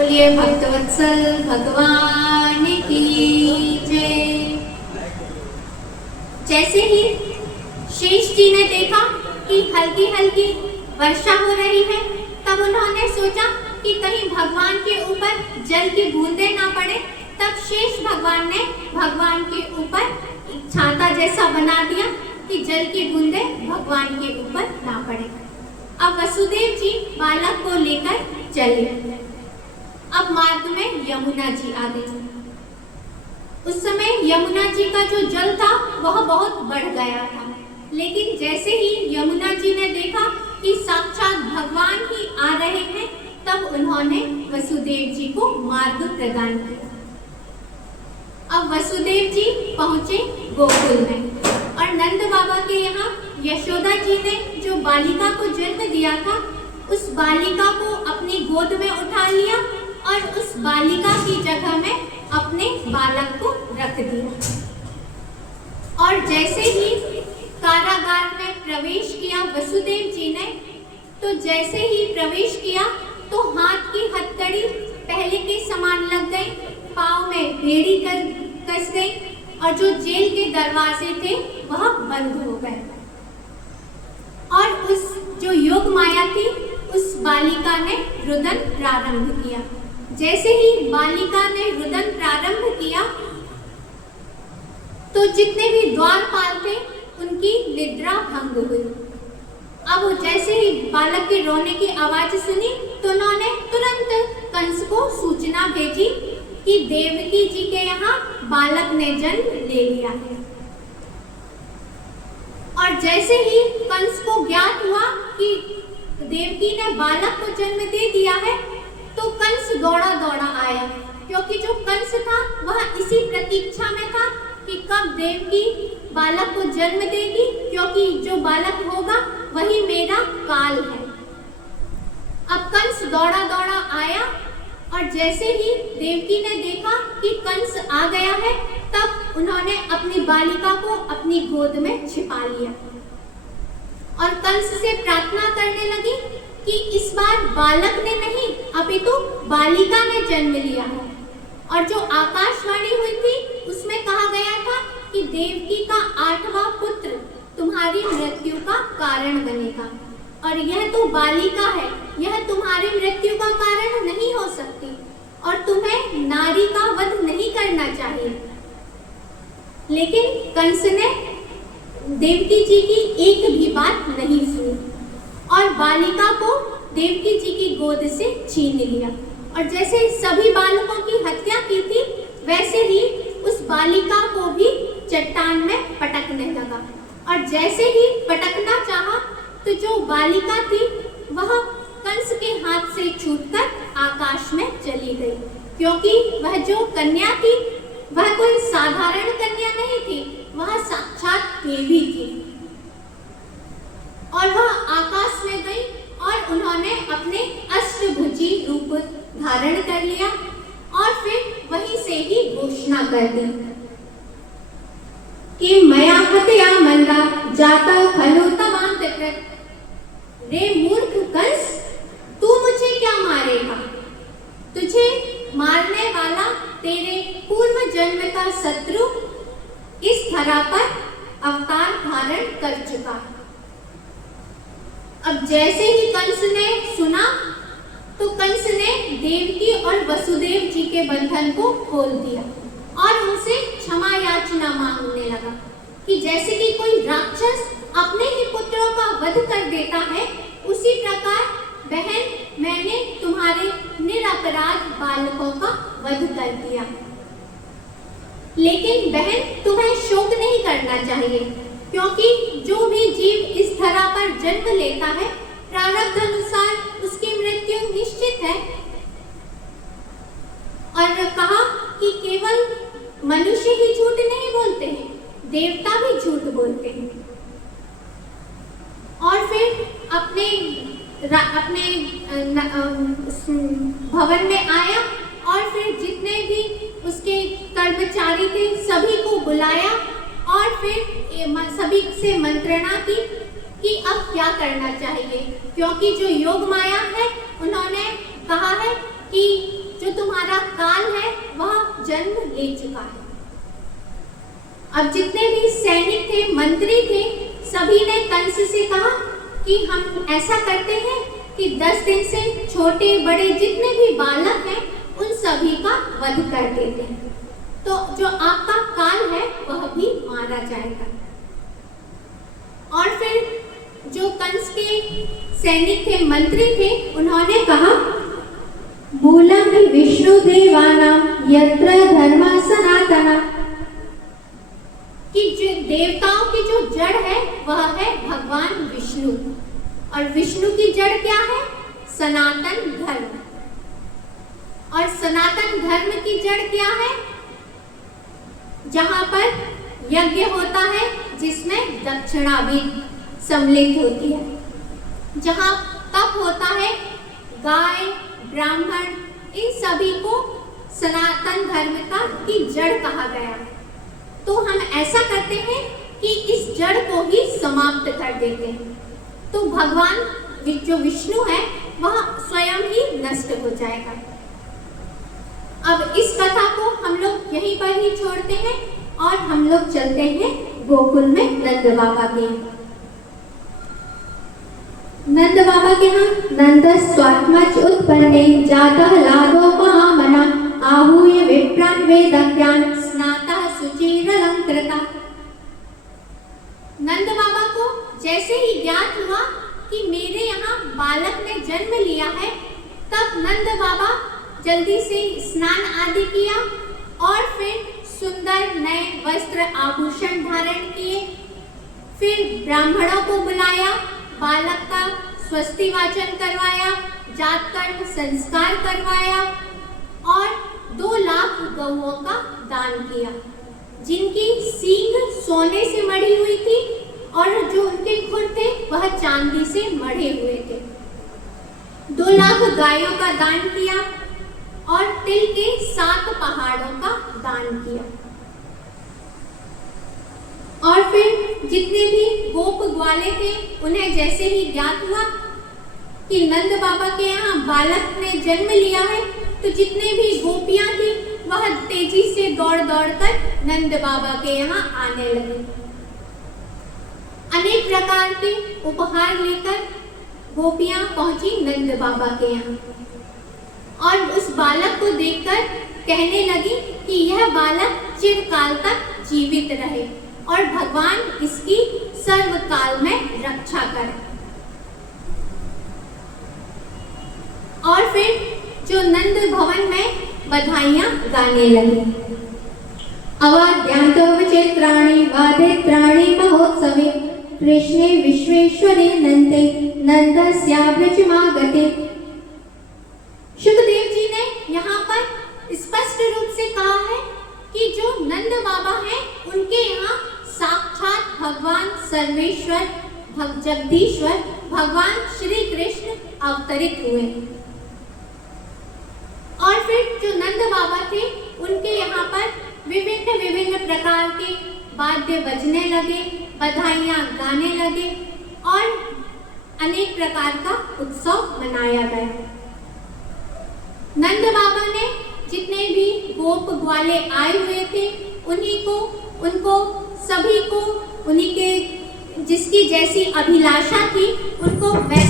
बोलिए भक्तवत्सल भगवान की जय। जैसे ही शेष जी ने देखा कि हल्की हल्की वर्षा हो रही है, तब उन्होंने सोचा कि कहीं भगवान के ऊपर जल की बूंदें ना पड़े। तब शेष भगवान ने भगवान के ऊपर छाता जैसा बना दिया कि जल की बूंदें भगवान के ऊपर ना पड़े। अब वसुदेव जी बालक को लेकर चले। अब मार्ग में यमुना जी आ गई। उस समय यमुना जी का जो जल था वह बहुत बढ़ गया था, लेकिन जैसे ही यमुना जी ने देखा कि साक्षात भगवान ही आ रहे हैं, तब उन्होंने वसुदेव जी को मार्ग प्रदान किया। अब वसुदेव जी पहुंचे गोकुल में और नंद बाबा के यहाँ यशोदा जी ने जो बालिका को जन्म दिया था, उस बालिका को अपनी गोद में उठा लिया और उस बालिका की जगह में अपने बालक को रख दिया। और जैसे ही कारागार में प्रवेश किया वसुदेव जी ने, तो जैसे ही प्रवेश किया तो हाथ की हथकड़ी पहले के समान लग गई, पाँव में बेड़ी कस गई और जो जेल के दरवाजे थे वह बंद हो गए। और उस जो योग माया थी, उस बालिका ने रुदन प्रारंभ किया। जैसे ही बालिका ने रुदन प्रारंभ किया तो जितने भी द्वारपाल थे उनकी निद्रा भंग हुई। अब जैसे ही बालक के रोने की आवाज सुनी तो उन्होंने तुरंत कंस को सूचना भेजी कि देवकी जी के यहाँ बालक ने जन्म ले लिया है। और जैसे ही कंस को ज्ञात हुआ कि देवकी ने बालक को जन्म दे दिया है, तो कंस दौड़ा दौड़ा आया, क्योंकि जो कंस था वह इसी प्रतीक्षा में था कि कब देवकी बालक को जन्म देगी, क्योंकि जो बालक होगा वही मेरा काल है। अब कंस दौड़ा दौड़ा आया और जैसे ही देवकी ने देखा कि कंस आ गया है, तब उन्होंने अपनी बालिका को अपनी गोद में छिपा लिया और कंस से प्रार्थना करने लगी कि इस बार बालक ने नहीं अपितु बालिका ने जन्म लिया है। और जो आकाशवाणी हुई थी उसमें कहा गया था कि देवकी का 8वां पुत्र तुम्हारी मृत्यु का कारण बनेगा, और यह तो बालिका है, यह तुम्हारी मृत्यु का कारण नहीं हो सकती और तुम्हें नारी का वध नहीं करना चाहिए। लेकिन कंस ने देवकी जी की एक भी बात नहीं सुनी और बालिका को देवकी जी की गोद से छीन लिया। और जैसे सभी बालकों की हत्या की थी, वैसे ही उस बालिका को भी चट्टान में पटकने लगा। और जैसे ही पटकना चाहा तो जो बालिका थी वह कंस के हाथ से छूटकर आकाश में चली गई, क्योंकि वह जो कन्या थी वह कोई साधारण कन्या नहीं थी, वह साक्षात देवी थी। और वह आकाश में गई और उन्होंने अपने अष्टभुजी रूप धारण कर लिया और फिर वहीं से ही घोषणा कर दी कि मया हत्या मंदा जाता खलु तमांतकृत। रे मूर्ख कंस, तू मुझे क्या मारेगा? तुझे मारने वाला तेरे पूर्व जन्म का शत्रु इस धरा पर अवतार धारण कर चुका है। अब जैसे ही कंस ने सुना तो कंस ने देवकी और वसुदेव जी के बंधन को खोल दिया और उनसे क्षमा याचना मांगने लगा कि जैसे कि कोई राक्षस अपने ही पुत्रों का वध कर देता है, उसी प्रकार बहन मैंने तुम्हारे निरपराध बालकों का वध कर दिया। लेकिन बहन तुम्हें शोक नहीं करना चाहिए, क्योंकि जो भी जीव इस धरा पर जन्म लेता है प्रारब्ध अनुसार उसकी मृत्यु निश्चित है। और कहा कि केवल मनुष्य ही झूठ नहीं बोलते हैं, देवता भी झूठ बोलते हैं। और फिर अपने भवन में आया और फिर जितने भी उसके कर्मचारी थे सभी को बुलाया और फिर सभी से मंत्रणा की कि अब क्या करना चाहिए, क्योंकि जो योग माया है उन्होंने कहा है कि तुम्हारा काल है वह जन्म ले चुका है। अब जितने भी सैनिक थे, मंत्री थे, सभी ने कंस से कहा कि हम ऐसा करते हैं कि 10 दिन से छोटे बड़े जितने भी बालक हैं उन सभी का वध कर देते हैं, तो जो आपका काल है वह भी मारा जाएगा। और फिर जो कंस के सैनिक थे, मंत्री थे, उन्होंने कहा मूलम हि विष्णुदेवानां यत्र धर्मः सनातनः, कि जो देवताओं की जो जड़ है वह है भगवान विष्णु, और विष्णु की जड़ क्या है? सनातन धर्म। और सनातन धर्म की जड़ क्या है? जहां पर यज्ञ होता है जिसमें दक्षिणा भी सम्मिलित होती है, जहां तप होता है, गाय ब्राह्मण इन सभी को सनातन धर्म का की जड़ कहा गया है। तो हम ऐसा करते हैं कि इस जड़ को ही समाप्त कर देते हैं, तो भगवान जो विष्णु है वह स्वयं ही नष्ट हो जाएगा। अब इस कथा को हम लोग यहीं पर ही छोड़ते हैं और हम लोग चलते हैं गोकुल में नंद बाबा के। नंद बाबा के यहाँ नंद स्वात्मज उत्पन्ने जातः लादो महामना आहूय विप्रान् वेदज्ञान स्नातः सुचिरलंकृता। नंद बाबा को जैसे ही ज्ञात हुआ कि मेरे यहाँ बालक ने जन्म लिया है, तब नंद बाबा जल्दी से स्नान आदि किया और फिर सुंदर नए वस्त्र आभूषण धारण किए, फिर ब्राह्मणों को बुलाया, बालक का स्वस्ति वाचन करवाया, जात कर्म संस्कार करवाया और 2 लाख गौओं का दान किया, जिनकी सींग सोने से मढ़ी हुई थी और जो उनके खुर थे वह चांदी से मढ़े हुए थे। 2 लाख गायों का दान किया और तिल के 7 पहाड़ों का दान किया। और फिर जितने भी गोप ग्वाले थे उन्हें जैसे ही ज्ञात हुआ कि नंद बाबा के यहाँ बालक ने जन्म लिया है, तो जितने भी गोपियां थी वह तेजी से दौड़ दौड़ कर नंद बाबा के यहाँ आने लगी। अनेक प्रकार के उपहार लेकर गोपियां पहुंची नंद बाबा के यहाँ और उस बालक को देखकर कहने लगी कि यह बालक चिरकाल तक जीवित रहे और भगवान इसकी सर्वकाल में रक्षा करे। और फिर जो नंद भवन में बधाइयां गाने लगी। अवाद्यांतो चित्राणि वादित्राणि महोत्सवे कृष्णे विश्वेश्वरे नंदे नंदस्याव्रजमागते। सुखदेव जी ने यहाँ पर स्पष्ट रूप से कहा है कि जो नंद बाबा हैं उनके यहाँ साक्षात भगवान सर्वेश्वर जगदीश्वर भगवान श्री कृष्ण अवतरित हुए। और फिर जो नंद बाबा थे उनके यहाँ पर विभिन्न विभिन्न प्रकार के वाद्य बजने लगे, बधाइयाँ गाने लगे और अनेक प्रकार का उत्सव मनाया गया। नंद बाबा ने जितने भी गोप ग्वाले आए हुए थे उनको सभी को उन्हीं के जिसकी जैसी अभिलाषा थी उनको वैसे